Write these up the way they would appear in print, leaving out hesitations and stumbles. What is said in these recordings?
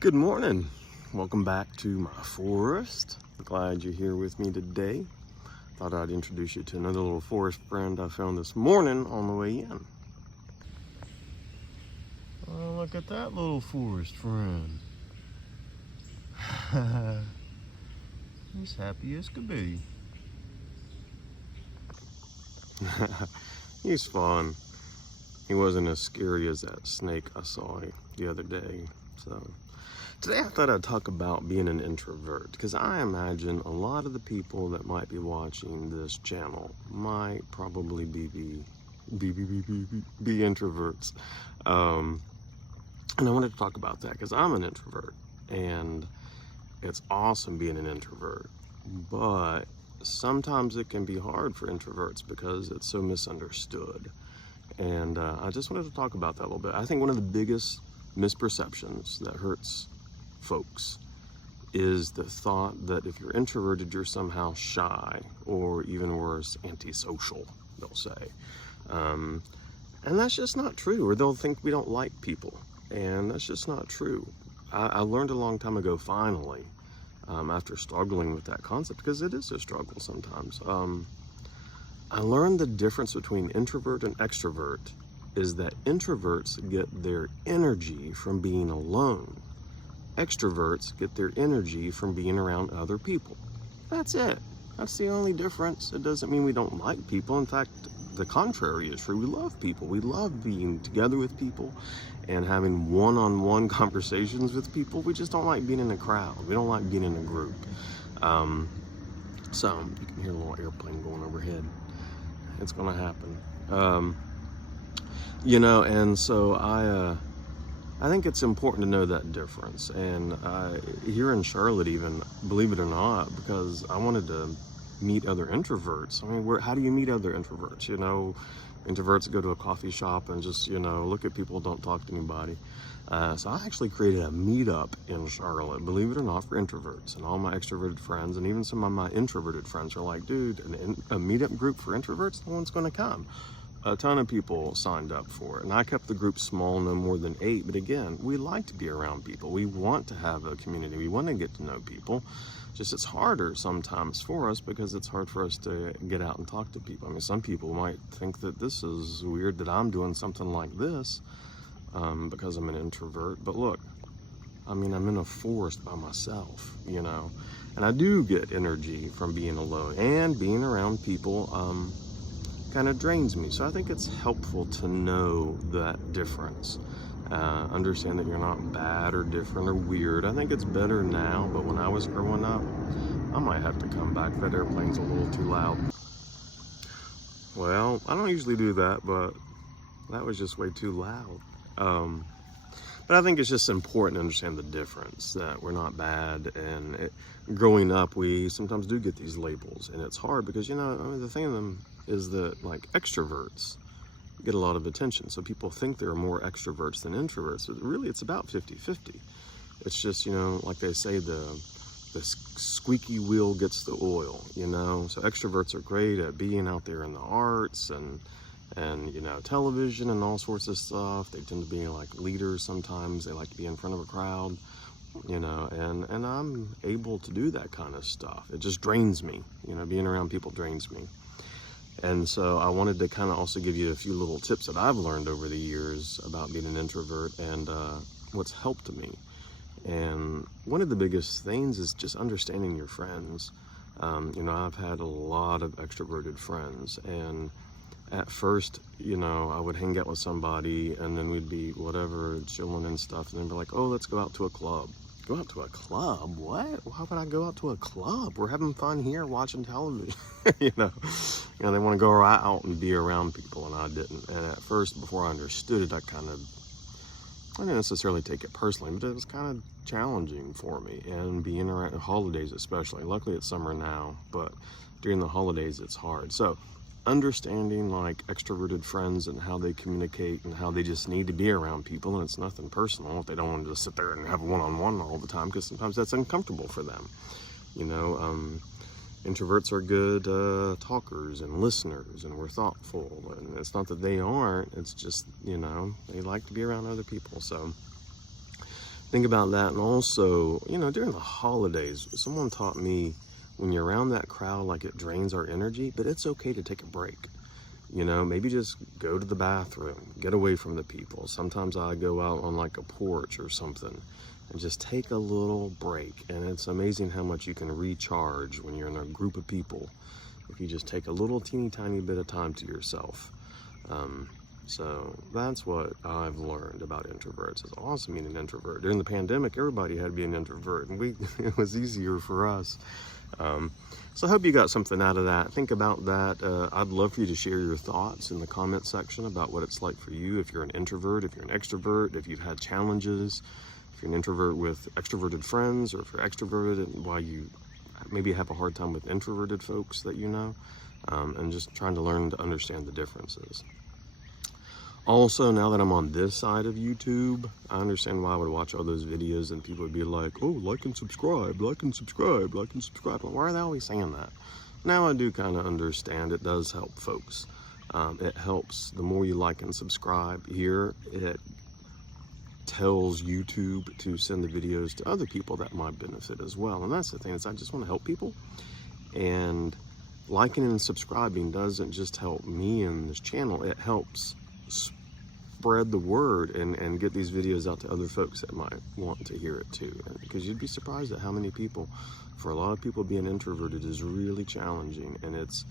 Good morning. Welcome back to my forest. Glad you're here with me today. Thought I'd introduce you to another little forest friend I found this morning on the way in. Oh, look at that little forest friend. He's happy as could be. He's fun. He wasn't as scary as that snake I saw the other day. So today I thought I'd talk about being an introvert, because I imagine a lot of the people that might be watching this channel might probably be introverts. And I wanted to talk about that because I'm an introvert, and it's awesome being an introvert, but sometimes it can be hard for introverts because it's so misunderstood. And I just wanted to talk about that a little bit. I think one of the biggest misperceptions that hurts folks is the thought that if you're introverted, you're somehow shy, or even worse, antisocial, they'll say. And that's just not true, or they'll think we don't like people, and that's just not true. I learned a long time ago, finally, after struggling with that concept, because it is a struggle sometimes. I learned the difference between introvert and extrovert is that introverts get their energy from being alone. Extroverts get their energy from being around other people. That's it. That's the only difference. It doesn't mean we don't like people. In fact, the contrary is true. We love people. We love being together with people and having one-on-one conversations with people. We just don't like being in a crowd. We don't like being in a group. So you can hear a little airplane going overhead. It's gonna happen. And so I think it's important to know that difference. And here in Charlotte, even, believe it or not, because I wanted to meet other introverts. I mean, how do you meet other introverts? Introverts go to a coffee shop and just, look at people, don't talk to anybody. So I actually created a meetup in Charlotte, believe it or not, for introverts. And all my extroverted friends, and even some of my introverted friends, are like, dude, a meetup group for introverts? No one's going to come. A ton of people signed up for it, and I kept the group small, no more than 8. But again, we like to be around people. We want to have a community. We want to get to know people. Just it's harder sometimes for us because it's hard for us to get out and talk to people. I mean, some people might think that this is weird that I'm doing something like this because I'm an introvert. But look, I mean, I'm in a forest by myself, and I do get energy from being alone, and being around people kind of drains me. So I think it's helpful to know that difference. Understand that you're not bad or different or weird. I think it's better now, but when I was growing up, I might have to come back. That airplane's a little too loud. Well, I don't usually do that, but that was just way too loud. But I think it's just important to understand the difference, that we're not bad. And growing up, we sometimes do get these labels, and it's hard because, the thing of them is that, like, extroverts get a lot of attention. So people think there are more extroverts than introverts, but really it's about 50-50. It's just, like they say, the squeaky wheel gets the oil, So extroverts are great at being out there in the arts and television and all sorts of stuff. They tend to be like leaders sometimes. They like to be in front of a crowd, and I'm able to do that kind of stuff. It just drains me, being around people drains me. And so I wanted to kind of also give you a few little tips that I've learned over the years about being an introvert and what's helped me. And one of the biggest things is just understanding your friends. I've had a lot of extroverted friends, and at first, I would hang out with somebody and then we'd be whatever, chilling and stuff, and then be like, oh, let's go out to a club. Go out to a club? What? Why would I go out to a club? We're having fun here watching television. They want to go out and be around people, and I didn't. And at first, before I understood it, I didn't necessarily take it personally, but it was kind of challenging for me. And being around holidays especially. Luckily it's summer now, but during the holidays it's hard. So understanding like extroverted friends and how they communicate and how they just need to be around people, and it's nothing personal if they don't want to just sit there and have one-on-one all the time, because sometimes that's uncomfortable for them. Introverts are good talkers and listeners, and we're thoughtful, and it's not that they aren't, it's just they like to be around other people. So think about that. And also, during the holidays, someone taught me when you're around that crowd, like it drains our energy, but it's okay to take a break. Maybe just go to the bathroom, get away from the people. Sometimes I go out on like a porch or something and just take a little break. And it's amazing how much you can recharge when you're in a group of people if you just take a little teeny tiny bit of time to yourself. So that's what I've learned about introverts. It's awesome being an introvert. During the pandemic, everybody had to be an introvert, and it was easier for us. So I hope you got something out of that. Think about that. I'd love for you to share your thoughts in the comment section about what it's like for you, if you're an introvert, if you're an extrovert, if you've had challenges, if you're an introvert with extroverted friends, or if you're extroverted and why you maybe have a hard time with introverted folks that and just trying to learn to understand the differences. Also, now that I'm on this side of YouTube, I understand why I would watch all those videos and people would be like, oh, like and subscribe, like and subscribe, like and subscribe. Well, why are they always saying that? Now I do kind of understand it does help folks. It helps the more you like and subscribe here, it tells YouTube to send the videos to other people that might benefit as well. And that's the thing, is I just want to help people. And liking and subscribing doesn't just help me in this channel, it helps spread the word and get these videos out to other folks that might want to hear it too. Because you'd be surprised at how many people, for a lot of people, being introverted is really challenging. And it's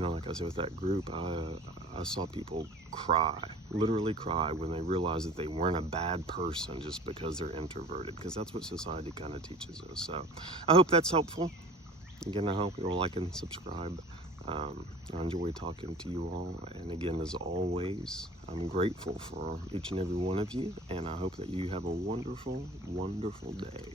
like I said with that group, I saw people cry, literally cry, when they realized that they weren't a bad person just because they're introverted, because that's what society kind of teaches us. So I hope that's helpful. Again, I hope you'll like and subscribe. I enjoy talking to you all, and again, as always, I'm grateful for each and every one of you, and I hope that you have a wonderful, wonderful day.